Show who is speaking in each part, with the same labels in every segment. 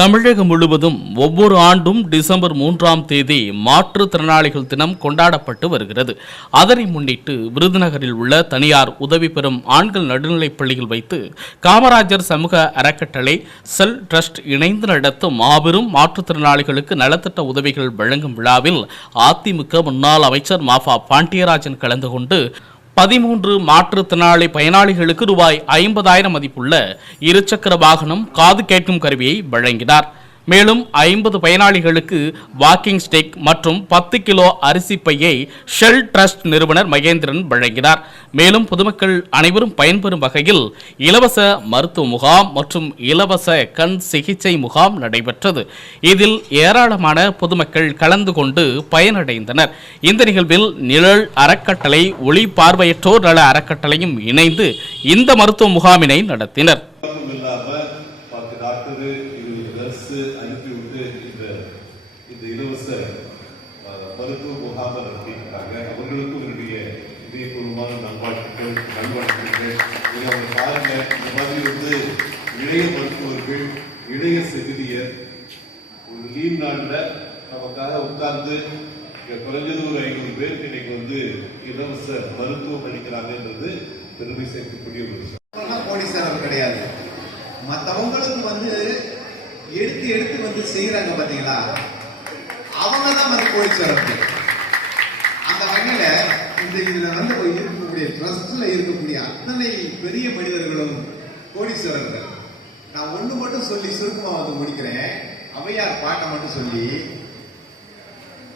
Speaker 1: தமிழகம் முழுவதும் ஒவ்வொரு ஆண்டும் டிசம்பர் மூன்றாம் தேதி மாற்றுத்திறனாளிகள் தினம் கொண்டாடப்பட்டு வருகிறது அதனை முன்னிட்டு விருதுநகரில் உள்ள தனியார் உதவி பெறும் ஆண்கள் நடுநிலைப் பள்ளியில் வைத்து காமராஜர் சமூக அறக்கட்டளை செல் டிரஸ்ட் இணைந்து நடத்தும் மாபெரும் மாற்றுத்திறனாளிகளுக்கு நலத்திட்ட உதவிகள் வழங்கும் விழாவில் அதிமுக முன்னாள் அமைச்சர் மாஃபா பாண்டியராஜன் கலந்து கொண்டு பதிமூன்று மாற்றுத்திறனாளி பயனாளிகளுக்கு ரூபாய் ஐம்பதாயிரம் மதிப்புள்ள இருசக்கர வாகனம் காது கேட்கும் கருவியை வழங்கினார் மேலும் ஐம்பது பயனாளிகளுக்கு வாக்கிங் ஸ்டிக் மற்றும் பத்து கிலோ அரிசி பையை ஷெல் ட்ரஸ்ட் நிறுவனர் மகேந்திரன் வழங்கினார் மேலும் பொதுமக்கள் அனைவரும் பயன்பெறும் வகையில் இலவச மருத்துவ முகாம் மற்றும் இலவச கண் சிகிச்சை முகாம் நடைபெற்றது இதில் ஏராளமான பொதுமக்கள் கலந்து கொண்டு பயனடைந்தனர் இந்த நிகழ்வில் நிழல் அறக்கட்டளை ஒளி பார்வையற்றோர் நல அறக்கட்டளையும் இணைந்து இந்த மருத்துவ முகாமினை நடத்தினர்
Speaker 2: அரசு அனுப்பி விட்டு இந்த இந்த இலவச மருத்துவ முகாமை நடத்தியிருக்காங்க அவர்களுக்கும் என்னுடைய இதயபூர்வமான நல்வாழ்த்துக்கள் நல்வாழ்த்துக்கள் இதை அவங்க பாருங்க இந்த மாதிரி வந்து இளைய மருத்துவர்கள் இளைய செவிலியர் ஒரு லீவ் நாளில் நமக்காக உட்கார்ந்து குறைஞ்சது ஒரு ஐநூறு பேருக்கு இன்னைக்கு வந்து இலவச மருத்துவம் அளிக்கிறாங்கன்றது பெருமை சேர்க்கக்கூடிய ஒரு
Speaker 3: விஷயம் கிடையாது மற்றவங்களுக்கு வந்து எடுத்து எடுத்து வந்து செய்யறாங்க பாத்தீங்களா அவங்க தான் வந்து போய் சிறப்பு அந்த வகையில இந்த இதுல வந்து இருக்கக்கூடிய ட்ரஸ்ட்ல இருக்கக்கூடிய அத்தனை பெரிய மனிதர்களும் கோடீஸ்வரர்கள் நான் ஒண்ணு மட்டும் சொல்லி சுருக்கமா வந்து முடிக்கிறேன் அவையார் பாட்டை மட்டும் சொல்லி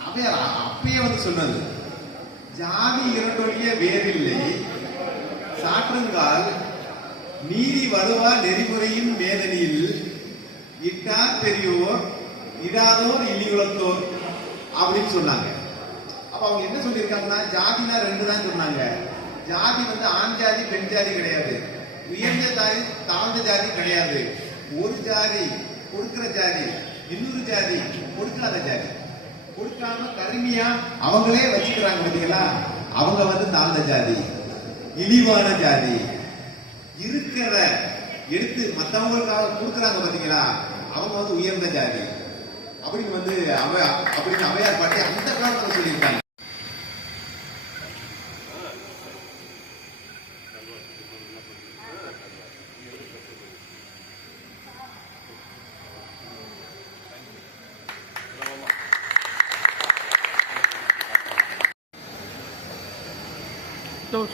Speaker 3: அவையார் அப்பயே வந்து சொன்னது ஜாதி இரண்டொழிய வேறில்லை சாற்றங்கால் நீதி வலுவா நெறிமுறையின் வேதனையில் இட்டா பெரியோர் இடாதோர் இழிகுலத்தோர் அப்படின்னு சொன்னாங்க அப்ப அவங்க என்ன சொல்லியிருக்காங்கன்னா ஜாதினா ரெண்டு தான் சொன்னாங்க ஜாதி வந்து ஆண் ஜாதி பெண் ஜாதி கிடையாது உயர்ந்த ஜாதி தாழ்ந்த ஜாதி கிடையாது ஒரு ஜாதி கொடுக்கிற ஜாதி இன்னொரு ஜாதி கொடுக்காத ஜாதி கொடுக்காம கருமையா அவங்களே வச்சுக்கிறாங்க பாத்தீங்களா அவங்க வந்து தாழ்ந்த ஜாதி இழிவான ஜாதி இருக்கிறத எடுத்து மற்றவங்களுக்காக கொடுக்குறாங்க பாத்தீங்களா அவங்க வந்து உயர்ந்த ஜாதி அப்படின்னு வந்து அவ அப்படின்னு அவையார் பாட்டி அந்த காலத்துல சொல்லியிருக்காங்க Those.